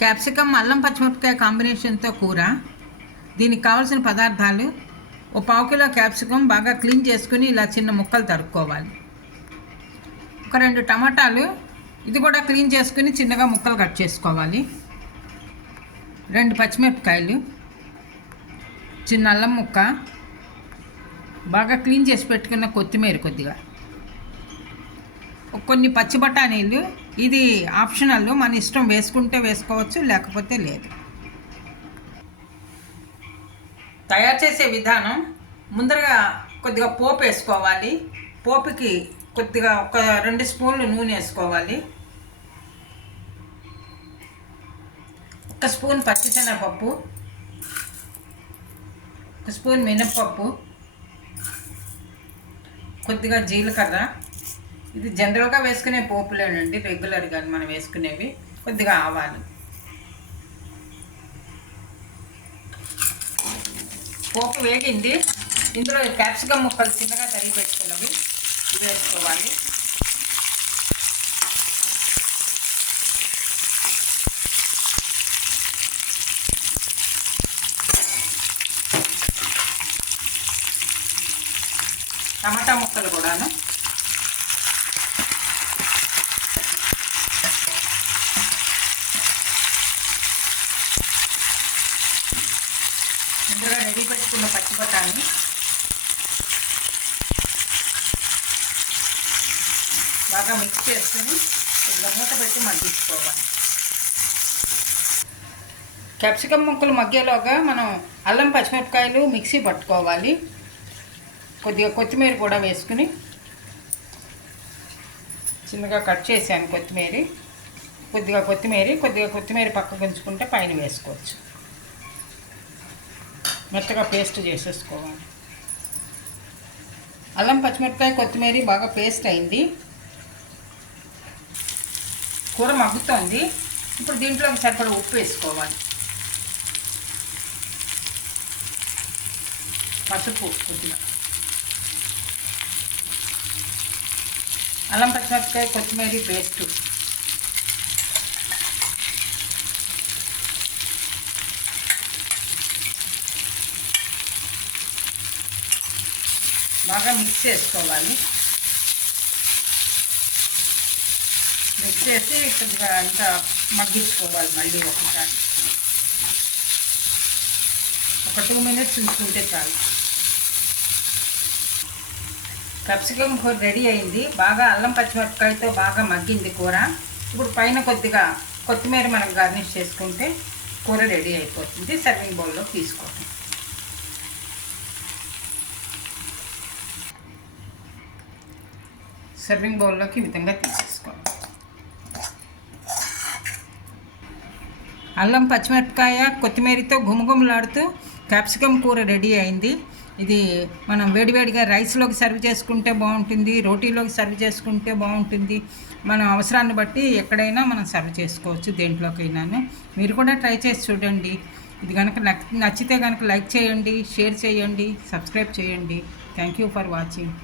Capsicum అల్లం పచ్చిమిరపకాయ కాంబినేషన్తో కూర. దీనికి కావాల్సిన పదార్థాలు ఓ పావు కిలో క్యాప్సికమ్ బాగా క్లీన్ చేసుకుని ఇలా చిన్న ముక్కలు తరుక్కోవాలి. ఒక రెండు టమాటాలు ఇది కూడా క్లీన్ చేసుకుని చిన్నగా ముక్కలు కట్ చేసుకోవాలి. రెండు పచ్చిమిరపకాయలు చిన్న అల్లం ముక్క బాగా క్లీన్ చేసి పెట్టుకున్న కొత్తిమీర కొద్దిగా. కొన్ని పచ్చి బఠానీలు ఇది ఆప్షనల్. మన ఇష్టం వేసుకుంటే వేసుకోవచ్చు లేకపోతే లేదు. తయారు చేసే విధానం ముందరగా కొద్దిగా పోపు వేసుకోవాలి. పోపుకి కొద్దిగా ఒక రెండు స్పూన్లు నూనె వేసుకోవాలి. ఒక స్పూన్ పచ్చిశనగపప్పు ఒక స్పూన్ మినప్పప్పు కొద్దిగా జీలకర్ర ఇది జనరల్గా వేసుకునే పోపులేనండి రెగ్యులర్గా మనం వేసుకునేవి కొద్దిగా ఆవాలు. పోపు వేగింది. ఇందులో క్యాప్సికమ్ ముక్కలు చిన్నగా తరిగి పెట్టుకున్నవి ఇవి వేసుకోవాలి. టమాటా ముక్కలు కూడాను. రెడీ పెట్టుకున్న పచ్చి బఠానీ. బాగా మిక్స్ చేసుకుని కొద్దిగా మూత పెట్టి మగ్గించుకోవాలి. క్యాప్సికమ్ ముక్కలు మగ్గేలోగా మనం అల్లం పచ్చిమిరపకాయలు మిక్సీ పట్టుకోవాలి. కొద్దిగా కొత్తిమీర కూడా వేసుకుని చిన్నగా కట్ చేశాను కొత్తిమీర. కొద్దిగా కొత్తిమీర కొద్దిగా కొత్తిమీర పక్కకు ఉంచుకుంటే పైన వేసుకోవచ్చు. మెత్తగా పేస్ట్ చేసేసుకోవాలి. అల్లం పచ్చిమిరపకాయ కొత్తిమీర బాగా పేస్ట్ అయింది. కూర మగ్గుతోంది. ఇప్పుడు దీంట్లోకి సరిపడ ఉప్పు వేసుకోవాలి. పసుపు కొద్దిగా. అల్లం పచ్చిమిరపకాయ కొత్తిమీర పేస్ట్. బాగా మిక్స్ చేసుకోవాలి. మిక్స్ చేసి కొద్దిగా అంతా మగ్గించుకోవాలి మళ్ళీ ఒకసారి. ఒక టూ మినిట్స్ ఉంచుకుంటే చాలు. క్యాప్సికమ్ కూర రెడీ అయింది. బాగా అల్లం పచ్చిమిరపకాయతో బాగా మగ్గింది కూర. ఇప్పుడు పైన కొద్దిగా కొత్తిమీర మనం గార్నిష్ చేసుకుంటే కూర రెడీ అయిపోతుంది. సర్వింగ్ బౌల్లో తీసుకోండి. సర్వింగ్ బౌల్లోకి ఈ విధంగా తీసేసుకోవాలి. అల్లం పచ్చిమిరపకాయ కొత్తిమీరతో గుమగుమలాడుతూ క్యాప్సికమ్ కూర రెడీ అయింది. ఇది మనం వేడివేడిగా రైస్లోకి సర్వ్ చేసుకుంటే బాగుంటుంది రోటీలోకి సర్వ్ చేసుకుంటే బాగుంటుంది. మన అవసరాన్ని బట్టి ఎక్కడైనా మనం సర్వ్ చేసుకోవచ్చు దేంట్లోకైనాను. మీరు కూడా ట్రై చేసి చూడండి. ఇది కనుక నచ్చితే కనుక లైక్ చేయండి షేర్ చేయండి సబ్స్క్రైబ్ చేయండి. Thank you for watching